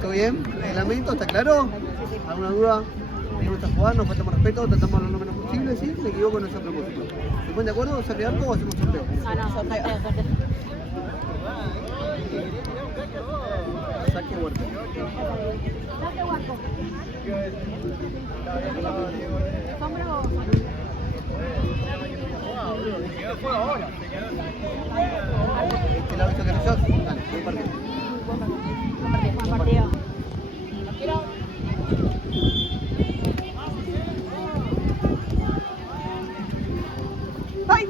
¿Todo bien? ¿Reglamento? ¿Está claro? ¿Alguna duda? Venimos a jugar, nos faltamos respeto, tratamos de hablar lo menos posible, ¿sí? Me equivoco, no es a propósito. ¿Se ponen de acuerdo? ¿Saque arco o hacemos sorteo? Sorteo. Saque huerto. ¿Este la visto que no sos? Dale, buen partido. Buen partido. ¡Ay!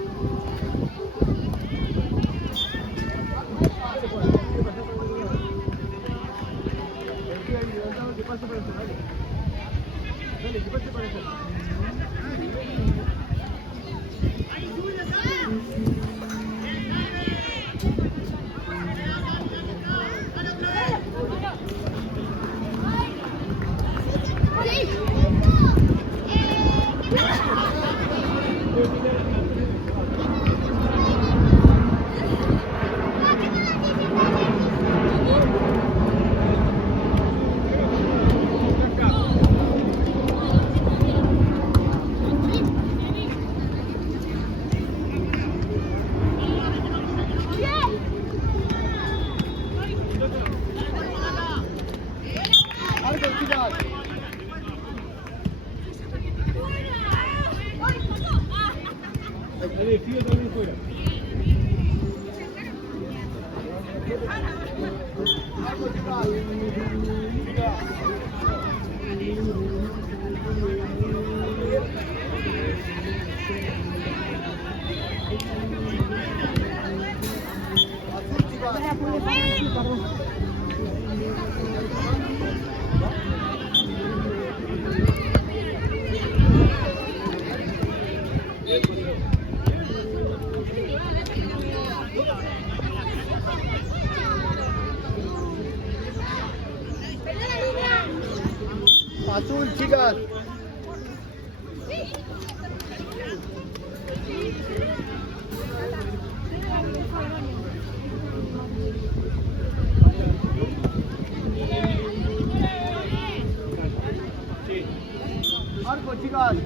Azul, chicas. Arco, chicas.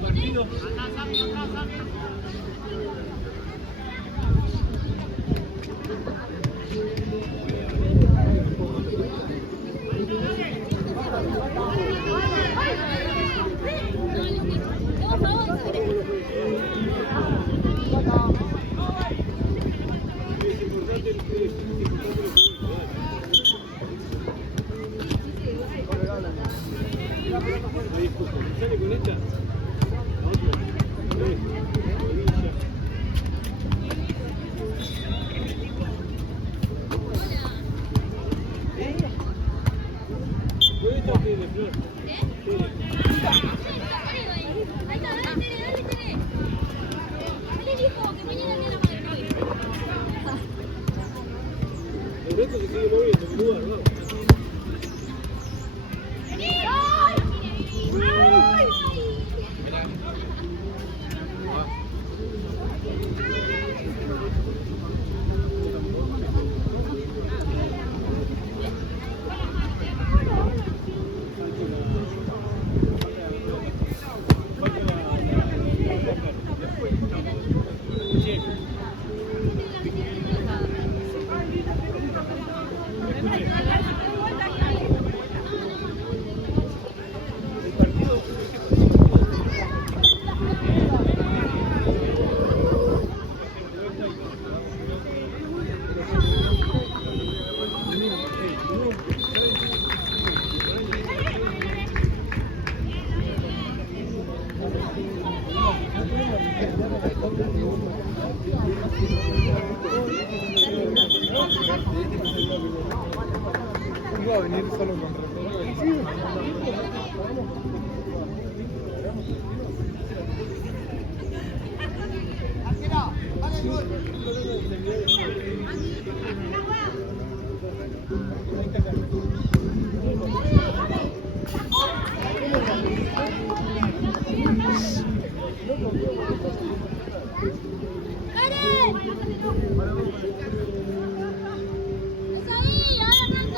Va a venir solo con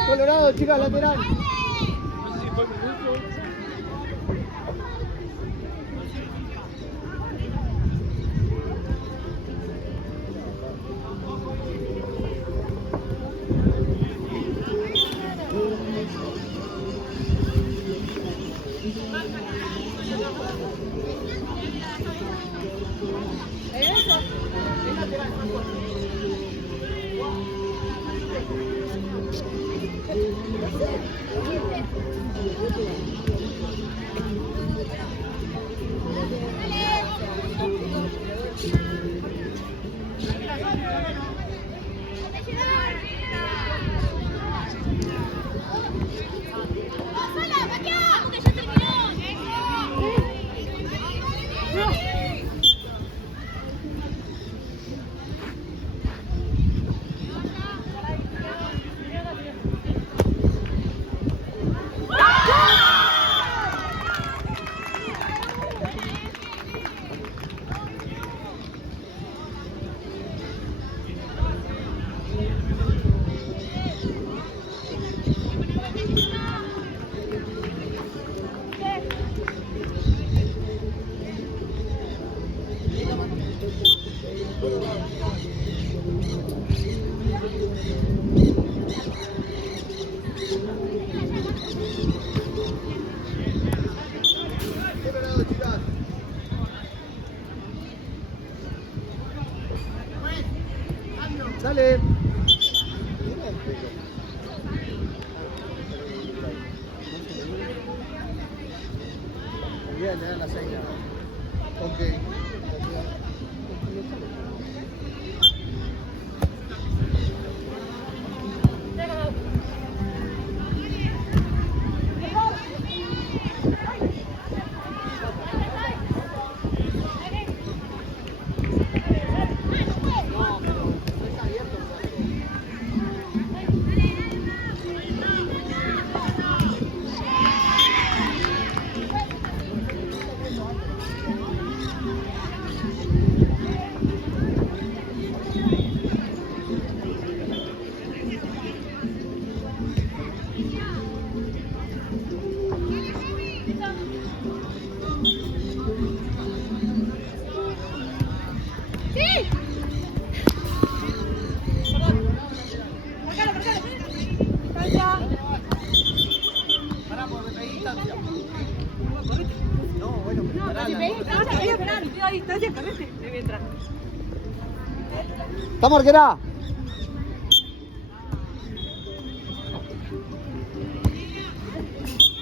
Colorado, chicas, lateral. Sale. Bien, le dan la señal. Ok. No, bueno, ¡Estamos, Arquera!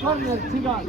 Corner, chicas.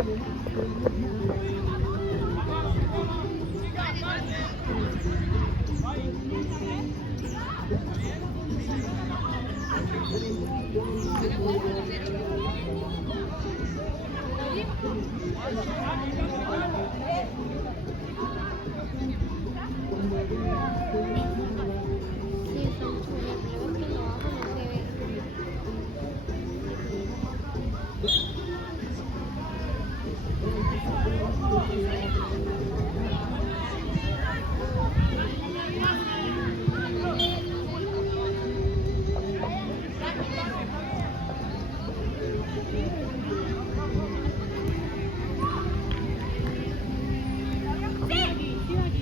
Sí, son chulos, pero es que lo hago no se ve.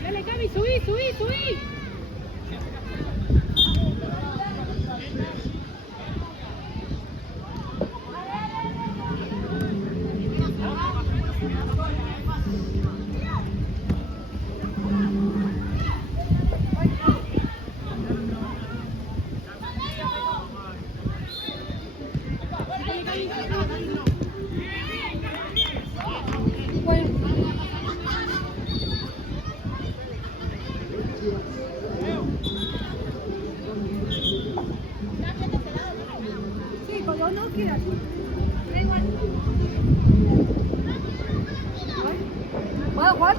Dale, Cami, subí, subí, subí. Sí, cuando no quieras. ¿Puedo jugar?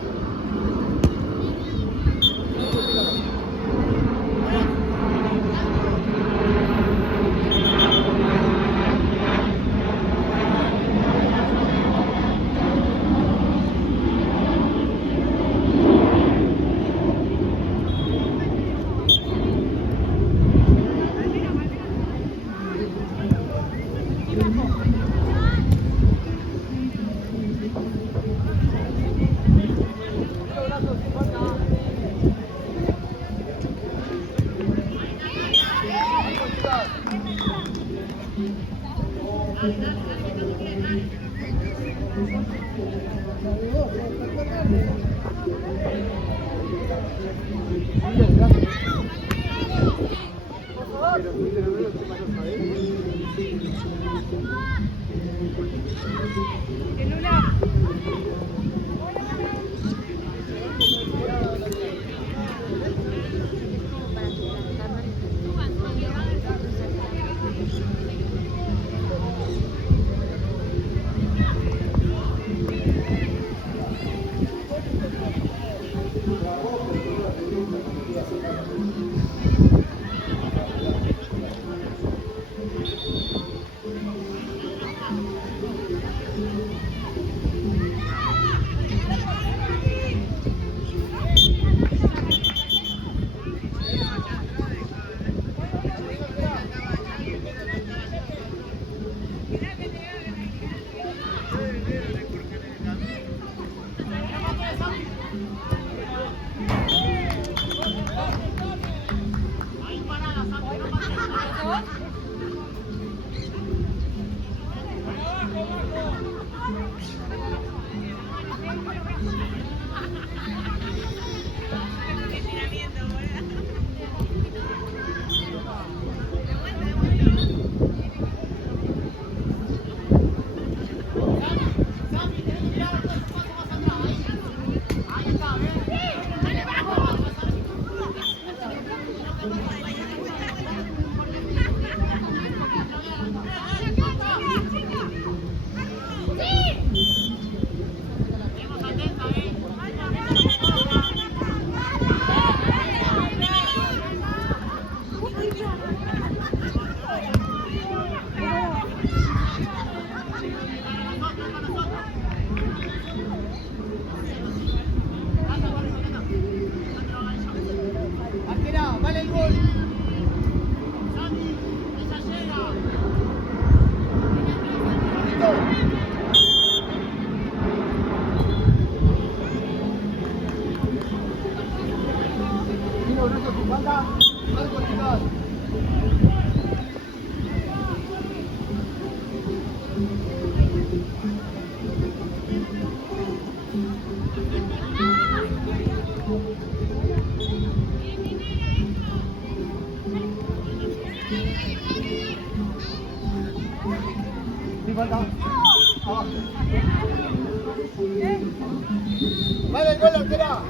Vale, el gol, arquera.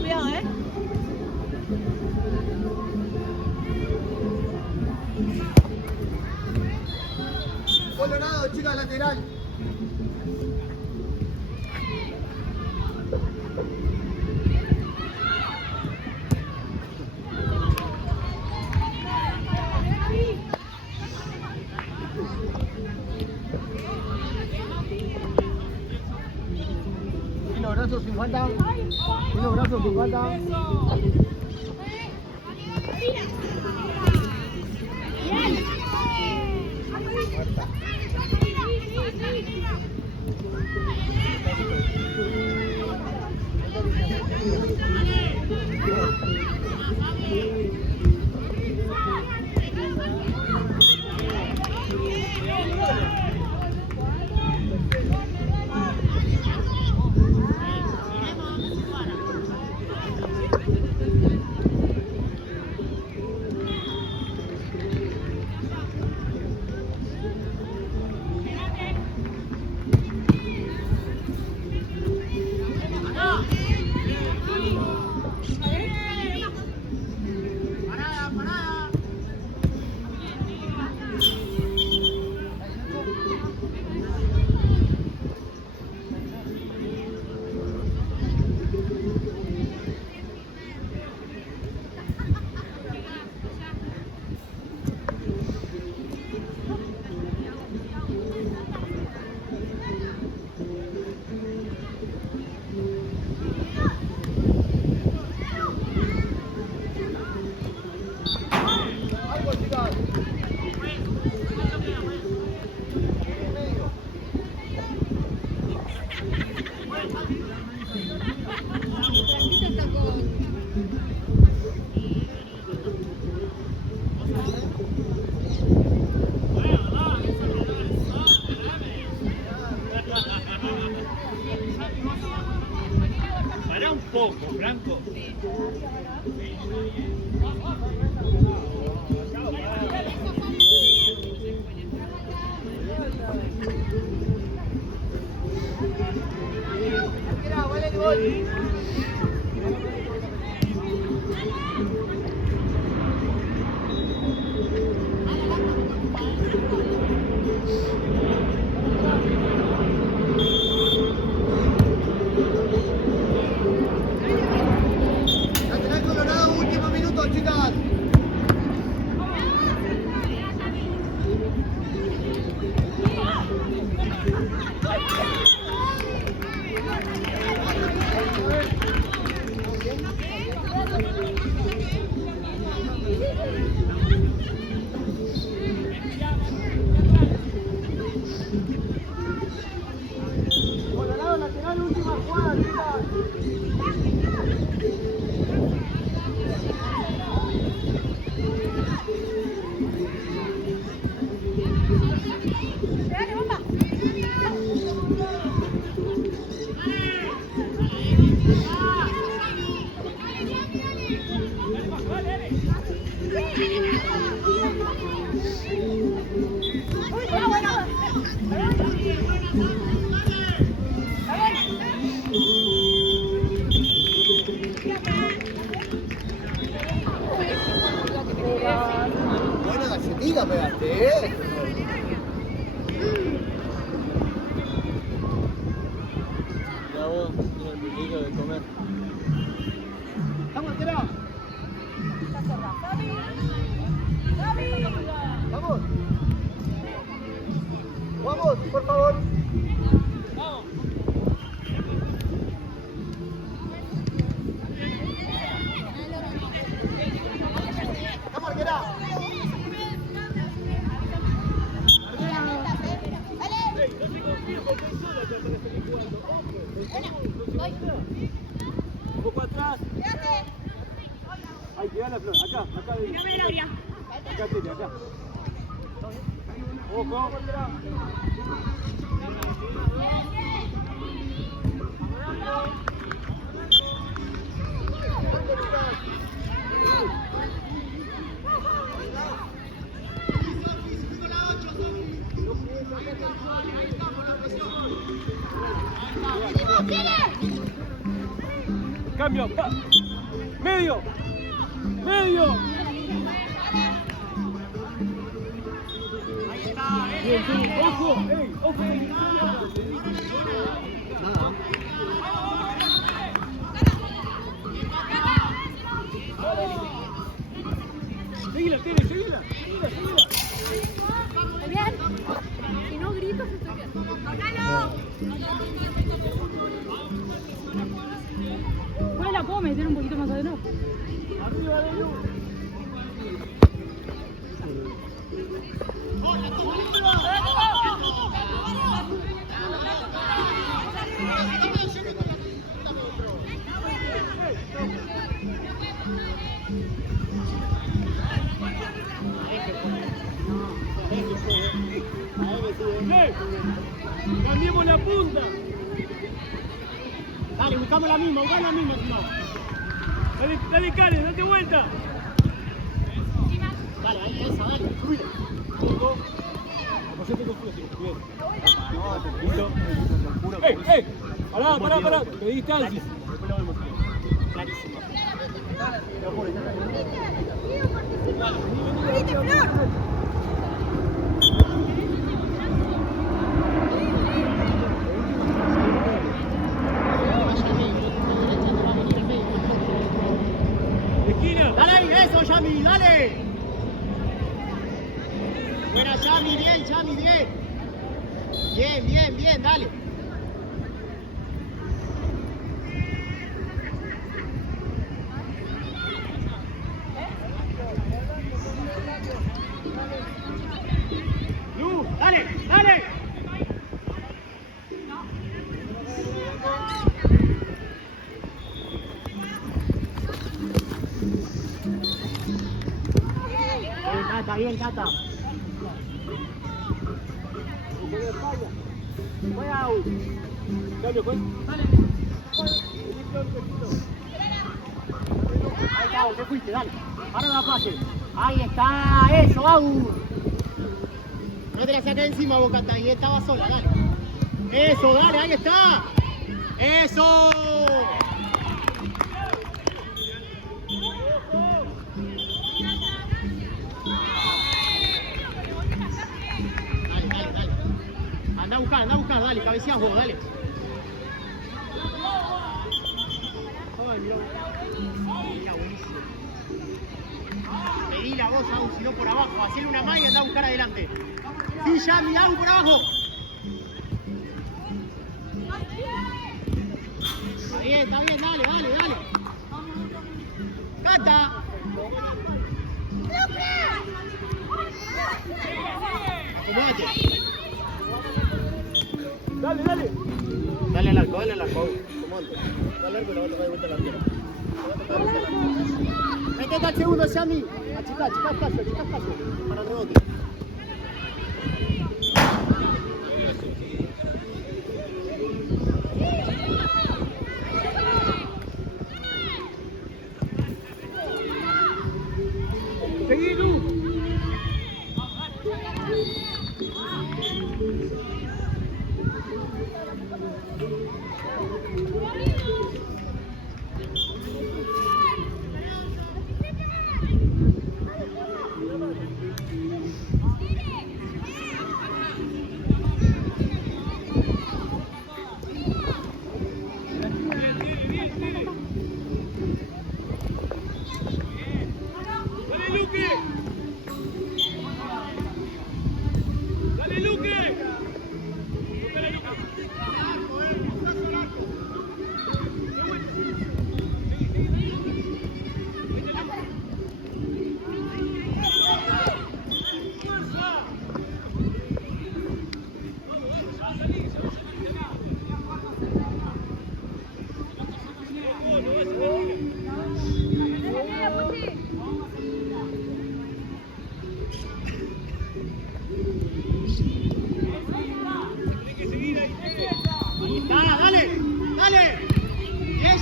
Cuidado, Colorado, chica, lateral. Y los brazos sin falta. Y los brazos sin falta. Muerta. Pará un poco, Franco. Lateral Colorado, último minuto, chicas. Colorado, lateral, última jugada, chicas. Buena galletita pegaste, Ya vos, tiene el peligro de comer. ¡Vamos, arquera! ¡Vamos! ¡Vamos, por favor! ¡Vamos, arquera! Un poco atrás. Ahí, llega la flor. Acá, acá. Acá, Tete, acá. Ojo. cambio. Pa. Medio. Medio. Bien, sí. Ojo. Ey, ojo. Nada. Seguila, Tere, seguila. Bien. Si no gritas, estoy bien. ¿Cuál la puedo meter un poquito más adentro? Arriba de Lu. Cambiemos la punta. Dale, buscamos la misma, buscamos la misma. Dale, dale, Karen, date vuelta. Dale, ahí esa, dale, subila. Apoyate con culo, bien. Listo. ¡Ey! Pará, te di distancia. Clarísimo. Esquina. Dale ahí, eso, Yami, dale. Buena, Yami, bien, Yami, bien. Bien, dale. Lu, dale. Bien, Cata. Juega, cambio, pues. Dale. Ahí está, te fuiste, dale. Ahora la pase. Ahí está, eso, Agu. No te la saques encima, Bocata, y estaba sola, dale. Eso, dale, ahí está. Eso. Anda a buscar, dale, cabeceás vos, dale. Ay, mira, buenísimo. Pedila vos, Agu, si no por abajo, hacele una malla y anda a buscar adelante. Sí, Yami, Agu, por abajo. Está bien, dale. Cata. Acomódate. Dale. Dale al arco, comando. Dale al arco y la va a tocar de vuelta la arquera. Metete al segundo, Yami. Achicá espacio. Para el rebote. Seguí, Lu.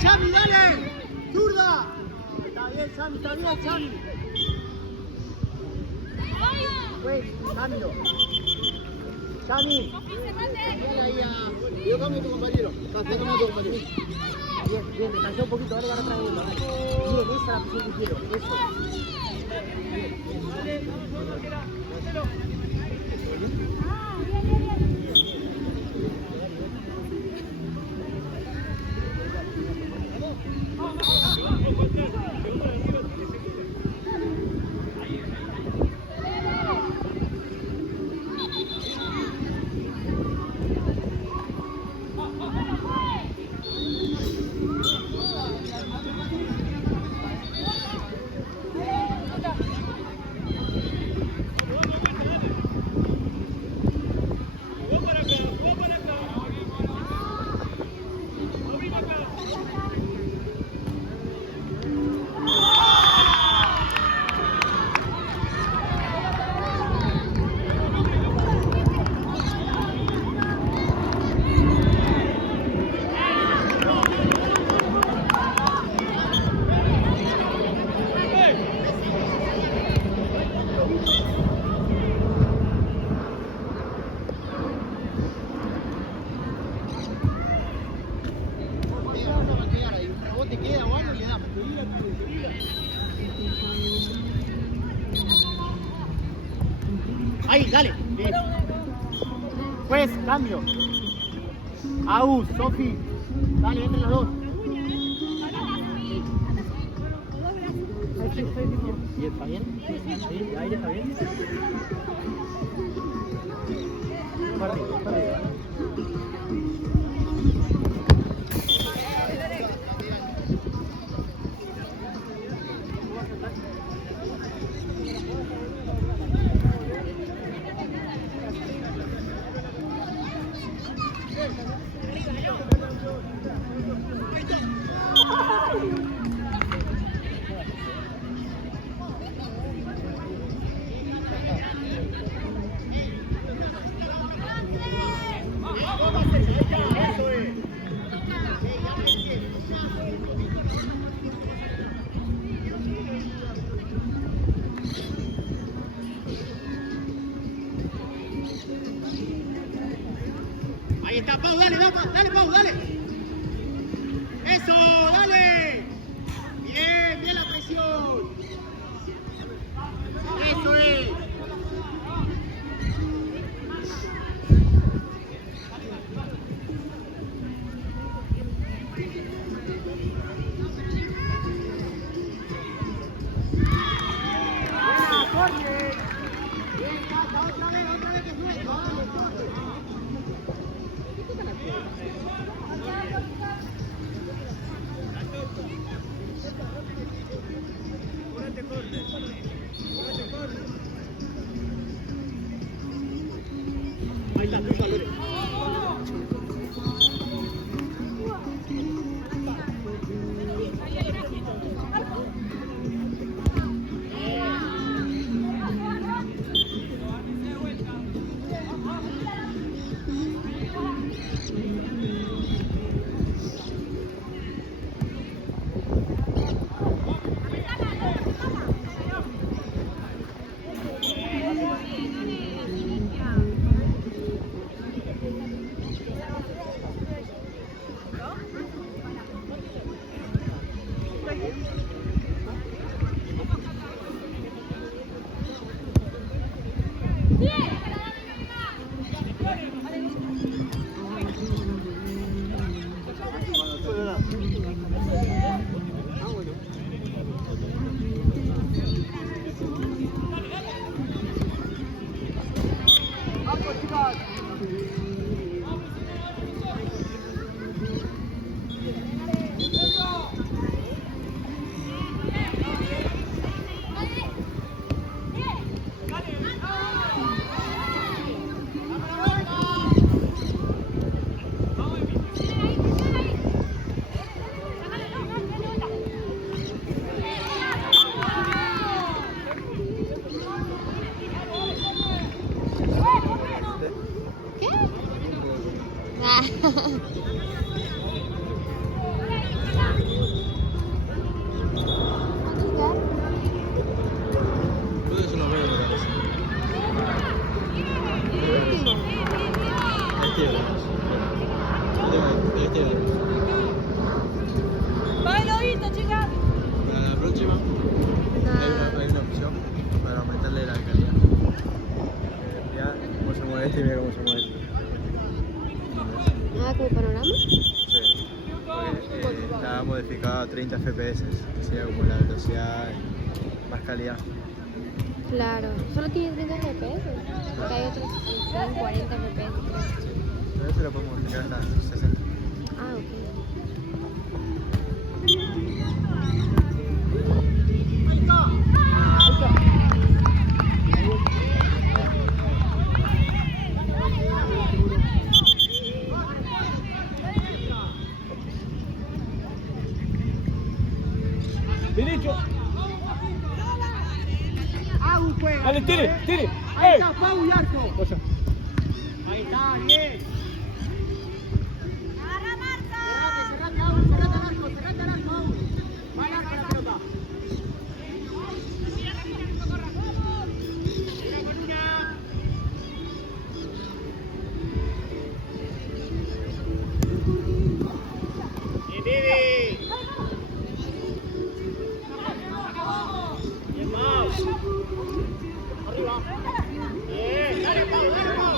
Yami, dale. Zurda. Está bien, Yami. Cambio. Yami. Dale ahí a... Yo cambio a tu compañero. Cambio a tu compañero. Bien, bien, descansó un poquito, dale, gana otra vez. Bien, esa es la posición que quiero, eso. Ahí, dale. Bien. Pues, cambio. Aus, Sofi. Dale, entre los dos. ¿Y está bien? Sí, el aire está bien. Partido. Ahí está, Pau, dale, Pau, dale. Eso, dale. Bien la presión. Eso es. Ahí está, tus valores. decime cómo se mueve. Ah, como panorama. Sí. Porque está modificado a 30 FPS, así como la velocidad y más calidad. Claro. Solo tiene 30 FPS. Porque hay otros que tienen 40 FPS. Pero eso lo podemos modificar hasta 60. Ah, ok. Derecho. Agu juega. Dale, tire, tire. Ahí está, Pau y arco. Ahí está, bien. Cerrate, Agu, cerrate al arco, Agu. Va al arco la pelota. Venga con una. Bien, Vivi. Bien, Pau. Arriba. Bien, dale, Pau, dale, Pau.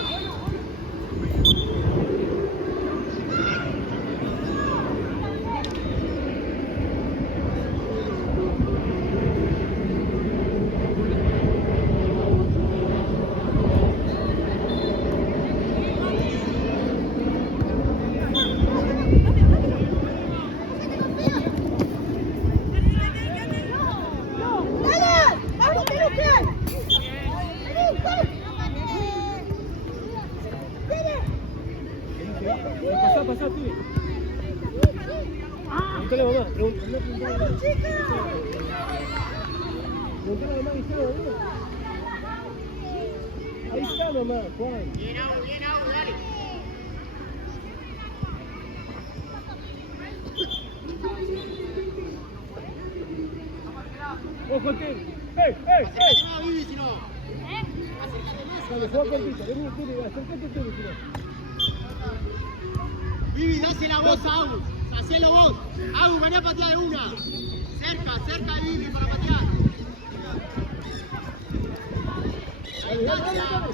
Pasá, tire. Pregúntale a mamá, pregúntale a mamá. Pregúntale a mamá, ahí está mamá, Juan. Bien, Agu, dale. Ojo, tire. Acércate más, Vivi, si no. Acércate más. Dale, juega cortito, vení, tire, acércate, tire, si no. Vivi, dásela vos a Agu. Hacelo vos. Agu, vení a patear de una. Cerca de Vivi para patear. Ahí está, Agu.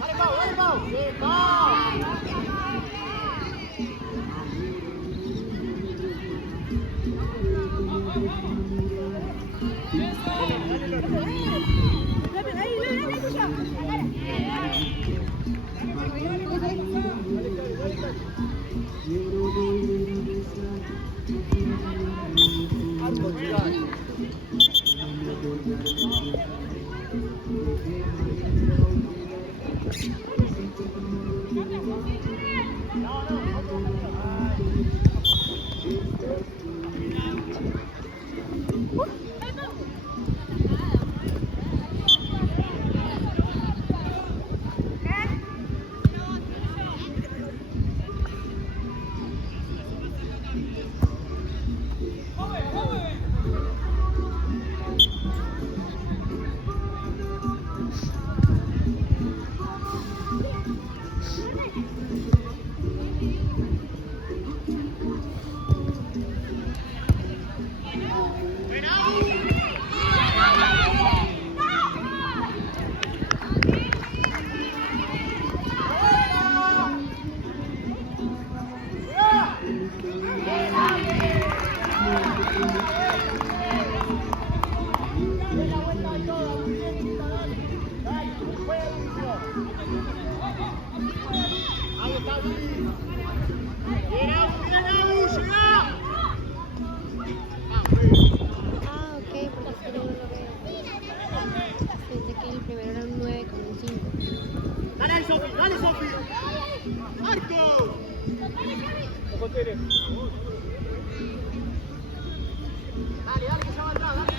Dale, Pau. Bien, Pau. Ah, ok, porque es que yo no lo veo. Pensé que el primero era un 9 con un 5. Dale, Sofi. Marco. Ojo, tire. Dale, que ya va atrás, dale.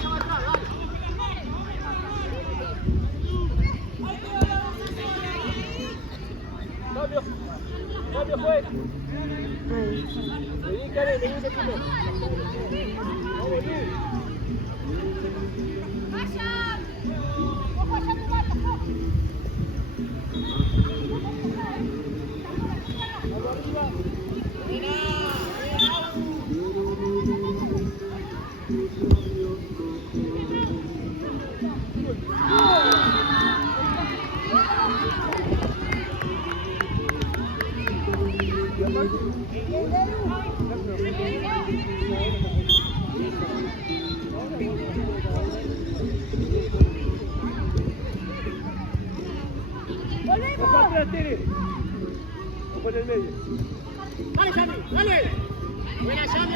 Cambio, juez. Ahí. Vení, Karen, vení un poquito. Vamos, vení. ¡Vaya! ¡Ojo allá tu barco! Por el medio. Dale, Yanni, dale. Buena, Yanni.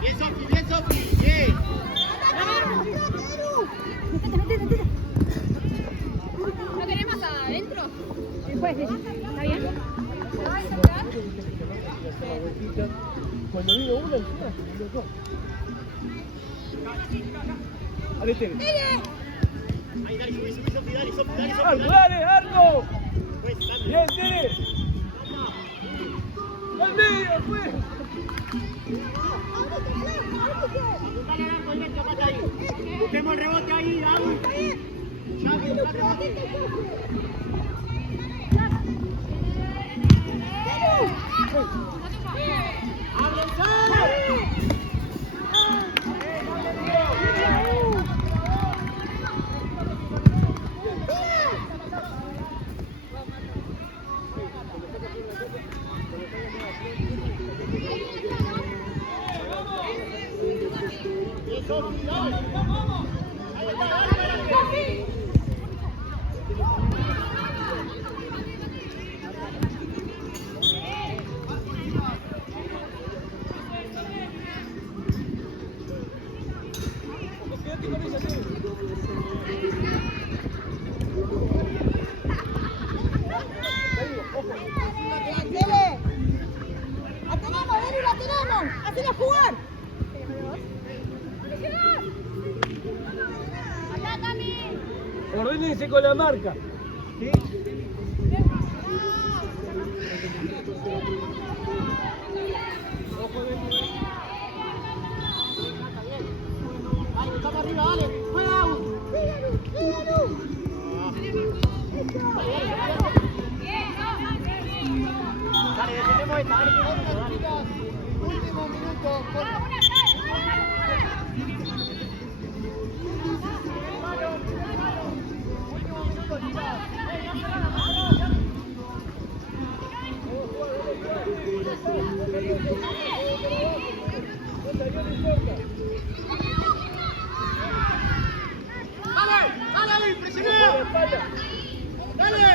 Bien, Sofi, bien, Sofi. Bien. ¿No querés más adentro? Después, ¿está bien? Cuando vino uno, encima, vino dos. Dale, Tere. Ahí, dale, subí, Sofi, dale, Sofi, dale, Sofi. ¡Arco, dale, Arco! Pues, dale. Bien, Tere. ¡Al medio, pues! Dale, Arco, directo, acá está ahí. Busquemos el rebote ahí, Agu. Yanni, busca el rebote. Ordénense con la marca. ¿Sí? Dale, estamos arriba, dale. ¡Fuera, Agu! Dale, defendemos esta, dale, último minuto. ¡Dale, impresionante! ¡Dale!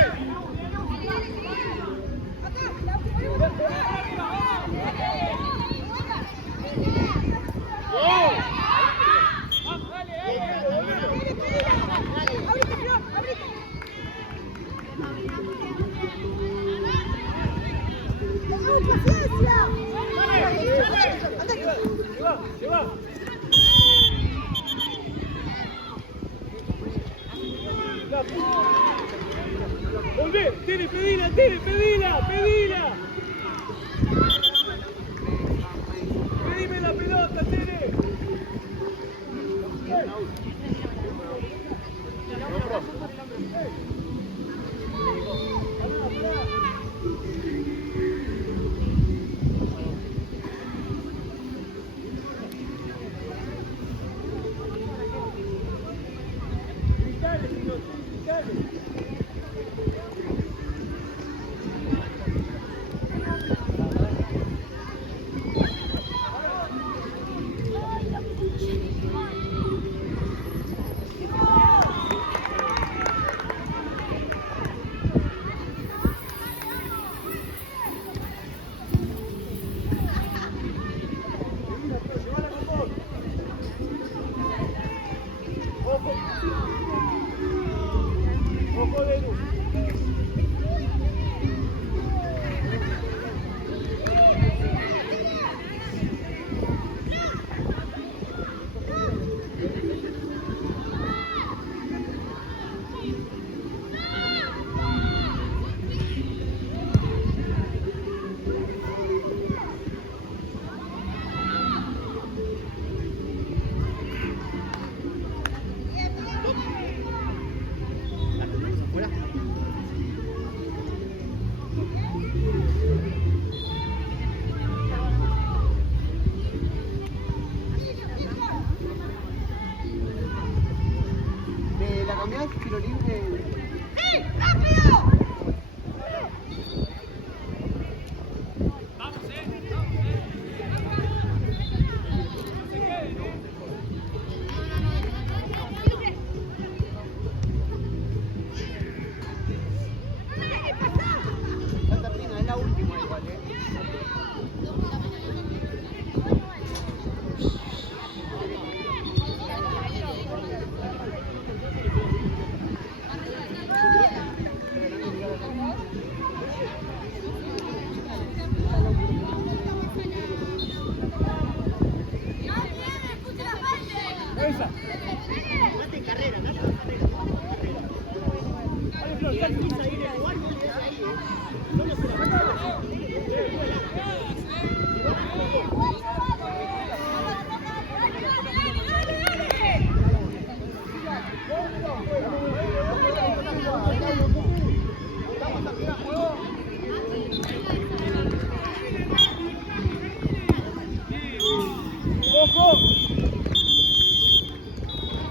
Se va. Volvé, Tere, pedila, pedila.